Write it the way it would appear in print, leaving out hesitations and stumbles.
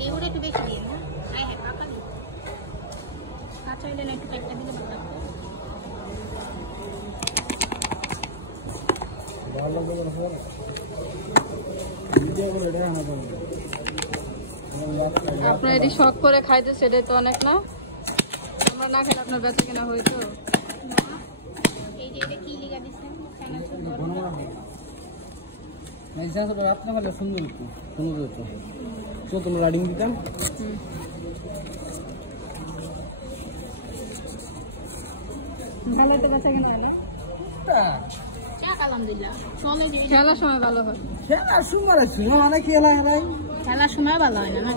লেবুটা একটু বেশি দিন না। হ্যাঁ হ্যাঁ পাকা দিন, কাঁচা হলে না একটু একটা দিলে ভালো লাগবে। আপনার এটি শখ করে খাইতে সেটাই তো অনেক না, আমরা না খেলে আপনার বেঁচে কেনা হইতো। সুন্দর রাইডিং দিতাম। খেলার সময় ভালো হয়, খেলার সময় ছিল মানে খেলার সময় ভালো হয় না।